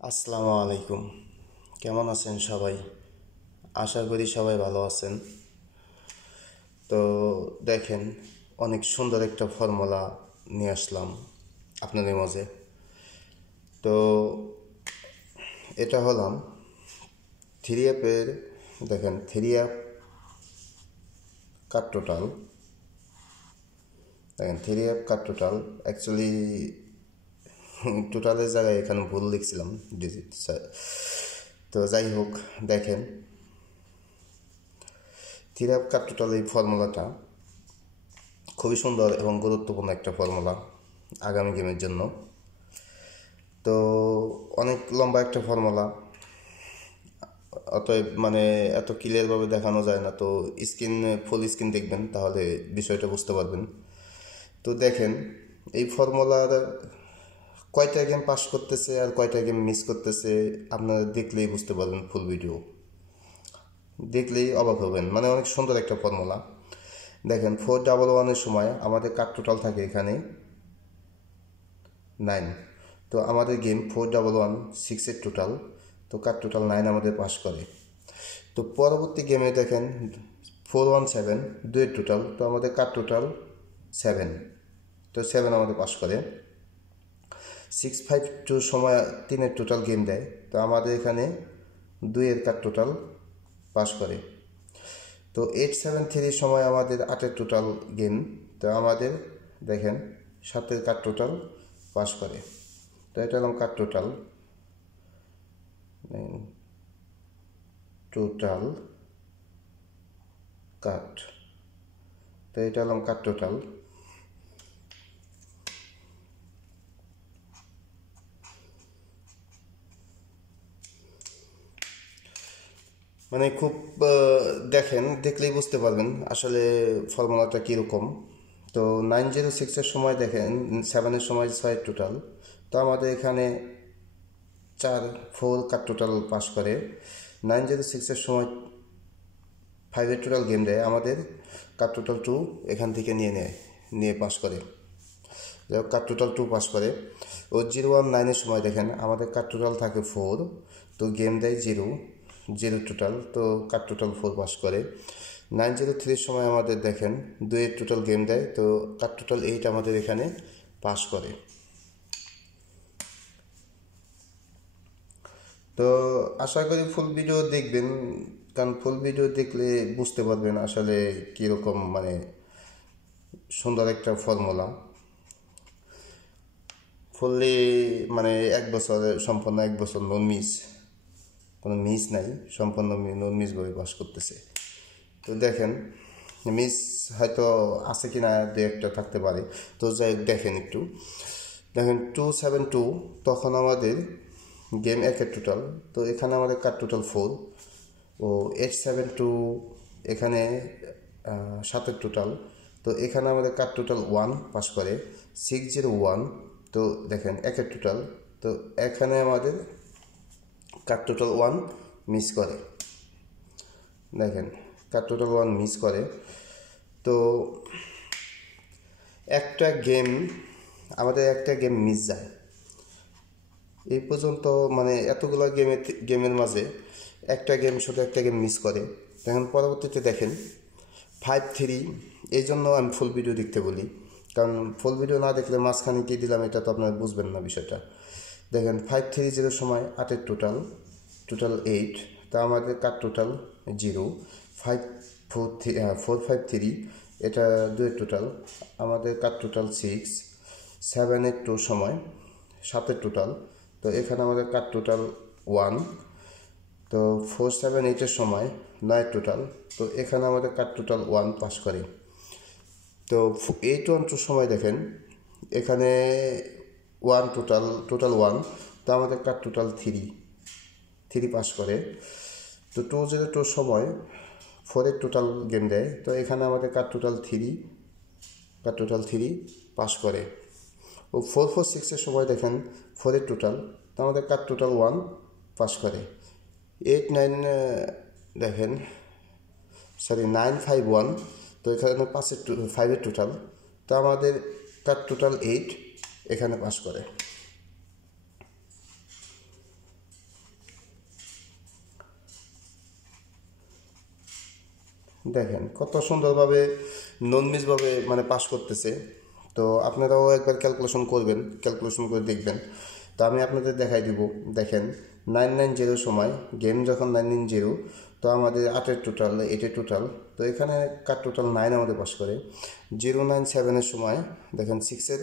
আসসালামু আলাইকুম। কেমন আছেন সবাই? আশা করি সবাই ভালো আছেন। তো দেখেন, অনেক সুন্দর একটা ফর্মুলা নিয়ে আসলাম আপনাদের মাঝে। তো এটা হলাম থ্রি অ্যাপের, দেখেন থ্রি অ্যাপ কাট টোটাল। দেখেন three app cut total, actually টোটালের জায়গায় এখানে ভুল লিখছিলাম ডিজিট। তো যাই হোক, দেখেন থ্রি অ্যাপ কাট টোটাল এই ফর্মুলাটা খুবই সুন্দর এবং গুরুত্বপূর্ণ একটা ফর্মুলা আগামী গেমের জন্য। তো অনেক লম্বা একটা ফর্মুলা, অতএব এত ক্লিয়ারভাবে দেখানো যায় না। তো ফুল স্ক্রিন দেখবেন, তাহলে বিষয়টা বুঝতে পারবেন। তো দেখেন, এই ফর্মুলার কয়টা গেম পাস করতেছে আর কয়টা গেম মিস করতেছে আপনারা দেখলেই বুঝতে পারবেন। ফুল ভিডিও দেখলেই অবাক হবেন, অনেক সুন্দর একটা ফর্মুলা। দেখেন 411-এর সময় আমাদের কাট টোটাল থাকে এখানে 9। তো আমাদের গেম 411-6-এর টোটাল, তো কাট টোটাল 9 আমাদের পাস করে। তো পরবর্তী গেমে দেখেন 417 2-এর টোটাল, তো আমাদের কাট টোটাল 7, তো 7 আমাদের পাস করে। 652 সময় 3-এর টোটাল গেম দেয়, তো আমাদের এখানে 2-এর কাট টোটাল পাস করে। তো 873 সময় আমাদের 8-এর টোটাল গেম, তো আমাদের দেখেন 7-এর কাট টোটাল পাস করে। তো এটা হলাম কাট টোটাল কাট, তো এটা হলাম কাট টোটাল। খুব দেখেন, দেখলেই বুঝতে পারবেন আসলে ফর্মুলাটা কীরকম। তো 906-এর সময় দেখেন 7-এর সময় 6 টোটাল, তো আমাদের এখানে 4 কাট টোটাল পাস করে। 906-এর সময় 5-এর টোটাল গেম দেয়, আমাদের কাট টোটাল 2 এখান থেকে নিয়ে পাস করে, কাট টোটাল 2 পাস করে। ও 019-এর সময় দেখেন আমাদের কাট টোটাল থাকে 4, তো গেম দেয় 0 টোটাল, তো কাট টোটাল 4 পাস করে। 903-এর সময় আমাদের দেখেন 2-এর টোটাল গেম দেয়, তো কাট টোটাল 8 আমাদের এখানে পাস করে। তো আশা করি ফুল ভিডিও দেখবেন, কারণ ফুল ভিডিও দেখলে বুঝতে পারবেন আসলে কীরকম সুন্দর একটা ফর্মুলা। ফুললি 1 বছর সম্পূর্ণ, 1 বছর নন মিস, কোনো মিস নাই, সম্পূর্ণ নন মিস ভাবে পাস করতেছে। তো দেখেন মিস হয়তো আছে কি না, দু একটা থাকতে পারে। তো যাই দেখেন একটু, দেখেন 272 তখন আমাদের গেম 1-এর টোটাল, তো এখানে আমাদের কাট টোটাল 4। ও 872 এখানে 7-এর টোটাল, তো এখানে আমাদের কাট টোটাল 1 পাস করে। 601 তো দেখেন 1-এর টোটাল, তো এখানে আমাদের কাট টোটাল 1 মিস করে। দেখেন কাট টোটাল 1 মিস করে। তো একটা গেম মিস যায় এই পর্যন্ত, এতগুলো গেমের মাঝে শুধু একটা গেম মিস করে। দেখেন পরবর্তীতে দেখেন 5-3, এই জন্য আমি ফুল ভিডিও দেখতে বলি, কারণ ফুল ভিডিও না দেখলে মাঝখানে কী দিলাম এটা তো আপনারা বুঝবেন না বিষয়টা। দেখেন 530 সময় 8-এর টোটাল 8, তা আমাদের কাট টোটাল 0। 453 এটা 2-এর টোটাল, আমাদের কাট টোটাল 6। 7-2 সময় 7-এর টোটাল, তো এখানে আমাদের কাট টোটাল 1। তো 478-এর সময় 9-এর টোটাল, তো এখানে আমাদের কাট টোটাল 1 পাস করে। তো 812 সময় দেখেন এখানে 1 টোটাল 1, তো আমাদের কাট টোটাল 3 পাস করে। তো 202 সময় 4-এর টোটাল গেম দেয়, তো এখানে আমাদের কাট টোটাল 3 পাস করে। ও 446-এর সময় দেখেন 4-এর টোটাল, তো আমাদের কাট টোটাল 1 পাস করে। 8-9 দেখেন 951, তো এখানে 5-এর টোটাল, তো আমাদের কাট টোটাল 8 এখানে পাস করে। দেখেন কত সুন্দরভাবে নন মিসভাবে মানে পাস করতেছে। তো আপনারাও একবার ক্যালকুলেশন করবেন, ক্যালকুলেশন করে দেখবেন। তো আমি আপনাদের দেখাই দিব। দেখেন 990 সময় গেম যখন 990, তো আমাদের 8-এর টোটাল, 8-এর টোটাল, তো এখানে কার টোটাল 9 আমাদের পাস করে। 097-এর সময় দেখেন 6-এর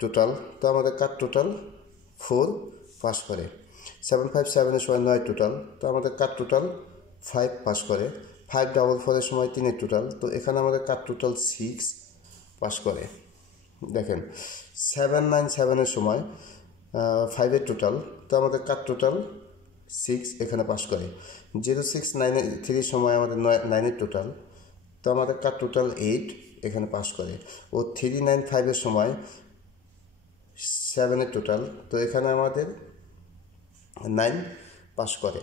টোটাল, তো আমাদের কার টোটাল 4 পাস করে। 757-এর সময় 9 টোটাল, তো আমাদের কার টোটাল 5 পাস করে। 544-এর সময় 3-এর টোটাল, তো এখানে আমাদের কার টোটাল 6 পাস করে। দেখেন 797-এর সময় 5-এর টোটাল, তো আমাদের কার টোটাল 6 এখানে পাস করে। 0693-এর সময় আমাদের 9-এর টোটাল, তো আমাদের কার টোটাল 8 এখানে পাস করে। ও 395-এর সময় 7-এর টোটাল, তো এখানে আমাদের 9 পাস করে।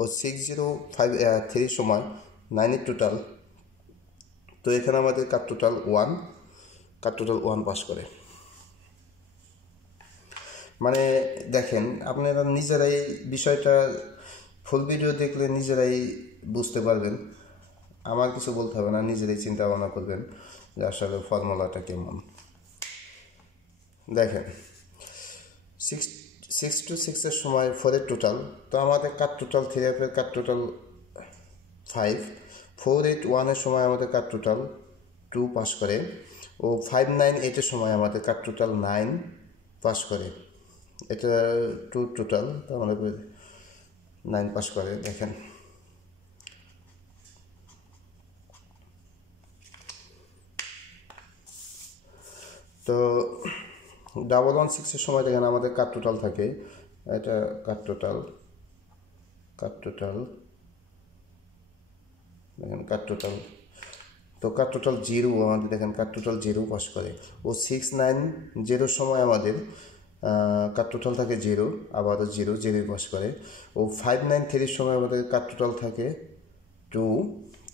ও 6053 সময় 9-এর টোটাল, তো এখানে আমাদের কার টোটাল 1 পাস করে। মানে দেখেন আপনারা নিজেরাই বিষয়টা ফুল ভিডিও দেখলে নিজেরাই বুঝতে পারবেন, আমার কিছু বলতে হবে না, নিজেরাই চিন্তা ভাবনা করবেন যে আসলে ফর্মুলাটা কেমন। দেখেন 6 to 6-এর সময় 4-এর টোটাল, তো আমাদের কার টোটাল 3-এর কার টোটাল 5। 481-এর সময় আমাদের কার টোটাল 2 পাস করে। ও 598-এর সময় আমাদের কার টোটাল 9 পাস করে। এটা 2 টোটাল, তো আমাদের 9 পাস করে। দেখেন তো 116-এর সময় দেখেন আমাদের কার টোটাল থাকে, এটা কার টোটাল দেখেন কার টোটাল, তো কার টোটাল 0 আমাদের দেখেন কার টোটাল 0 পাস করে। ও 690-এর সময় আমাদের কার টোটাল থাকে 0, আবারও 0 পাস করে। ও 593-এর সময় আমাদের কার টোটাল থাকে 2,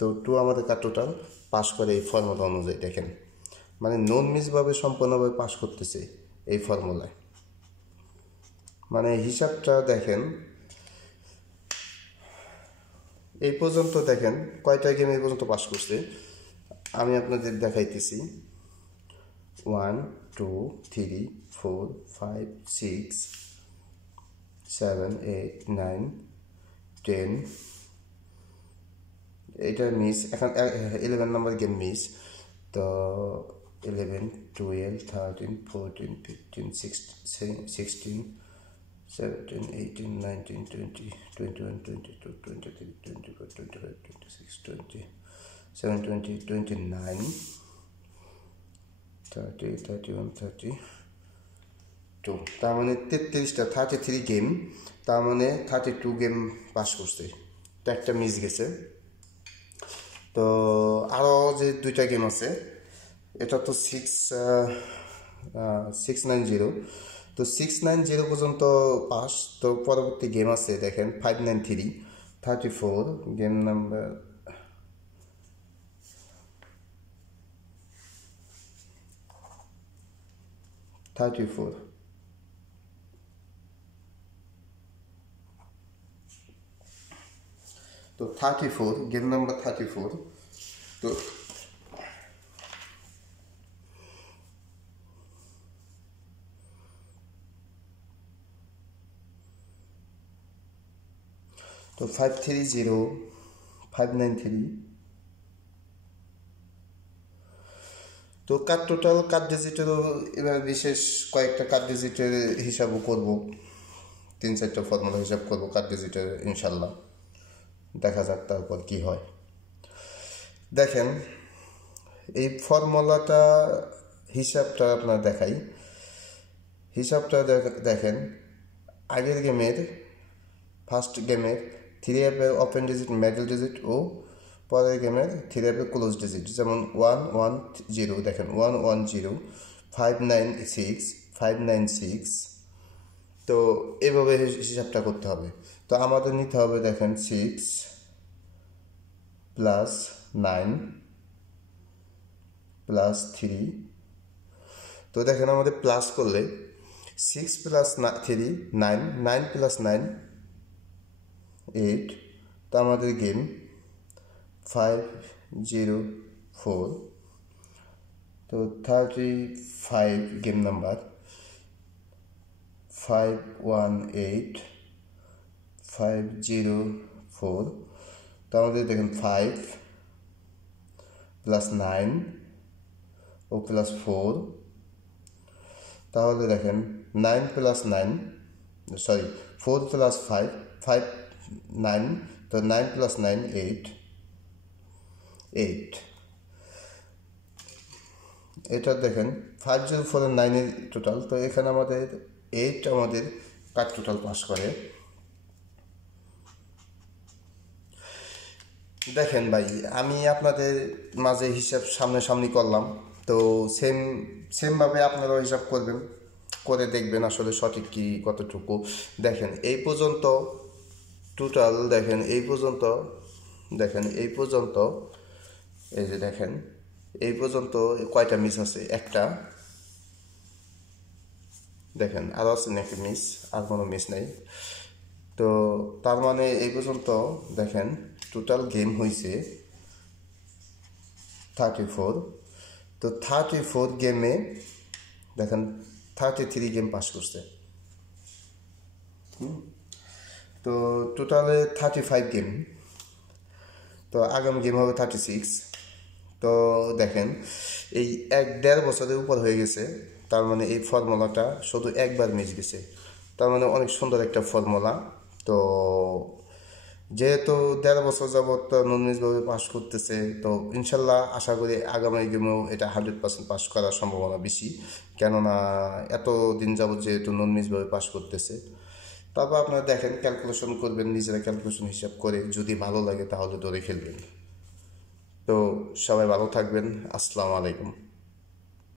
তো 2 আমাদের কার টোটাল পাস করে এই ফর্মুলা অনুযায়ী। দেখেন মানে নন মিসভাবে সম্পূর্ণভাবে পাস করতেছে এই ফর্মুলায়। মানে হিসাবটা দেখেন এই পর্যন্ত, দেখেন কয়টা গেম এই পর্যন্ত পাস করছে আমি আপনাদের দেখাইতেছি। 1 2 3 4 5 6 7 8 9 10, এটা মিস, এখন 11 নম্বর গেম মিস। তো 11 12 13 14 15 16 17 18 19 20 21 22 23 24 25 26 27 20 29 30 31 32, তার মানে 33টা 33 গেম, তার মানে 32 গেম পাস করছে, তো একটা মিস গেছে। তো আরও যে 2টা গেম আছে, এটা তো 690, তো 690 পর্যন্ত পাস। তো পরবর্তী গেম আছে দেখেন 593 34, গেম নাম্বার 34। তো 34 গেম নাম্বার 34, তো তো 530 593, তো কার টোটাল কার ডিজিটেরও এবার বিশেষ কয়েকটা কার ডিজিটের হিসাবও করব, 3-4টা ফর্মুলা হিসাব করব কার ডিজিটের, ইনশাল্লাহ দেখা যাক তারপর কি হয়। দেখেন এই ফর্মুলাটা হিসাবটা আপনার দেখাই, হিসাবটা দেখেন আগের গেমের ফার্স্ট গেমের 3-এর ওপেন ডিজিট, মিডল ডিজিট ও পরের গেমের 3-এর ক্লোজ ডিজিট, যেমন 110, দেখেন 110 596 596, তো এভাবে হিসাবটা করতে হবে। তো আমাদের নিতে হবে দেখেন 6 + 9 + 3, তো দেখেন আমাদের প্লাস করলে 6 + 3 9, 9 + 9 8, তো আমাদের গেম 5 504 তো 35 গেম নাম্বার 518504 তো আমাদের দেখেন 5 + 9 ও +4 তাহলে দেখেন 9 + 9 সরি 4 + 5 5 9 তো 9 + 9 8 এটা দেখেন 504 আর 9 এর টোটাল তো এখানে আমাদের 8 আমাদের কাট টোটাল পাস করে দেখেন ভাই আমি আপনাদের মাঝে হিসাব সামনাসামনি করলাম তো সেমভাবে আপনারাও হিসাব করবেন করে দেখবেন আসলে সঠিক কি কতটুকু দেখেন এই পর্যন্ত টোটাল দেখেন এই পর্যন্ত এই যে দেখেন এই পর্যন্ত কয়টা মিস আছে একটা দেখেন আরও আছে নাকি মিস আর কোনো মিস নেই তো তার মানে এই পর্যন্ত দেখেন টোটাল গেম হয়েছে 34 তো 34 গেমে দেখেন 33 গেম পাস করছে তো টোটালে 35 গেম তো আগামী গেম হবে 36 তো দেখেন এই 1.5 বছরের উপর হয়ে গেছে তার মানে এই ফর্মুলাটা শুধু একবার মিস গেছে তার মানে অনেক সুন্দর একটা ফর্মুলা তো যেহেতু 1.5 বছর যাবৎ ননমিসভাবে পাস করতেছে তো ইনশাল্লাহ আশা করি আগামী গেমেও এটা 100% পাস করার সম্ভাবনা বেশি কেননা এত দিন যাবৎ যেহেতু ননমিসভাবে পাস করতেছে তারপর আপনারা দেখেন ক্যালকুলেশন করবেন নিজেরা ক্যালকুলেশন হিসাব করে যদি ভালো লাগে তাহলে ধরে খেলবেন তো সবাই ভালো থাকবেন আসসালামু আলাইকুম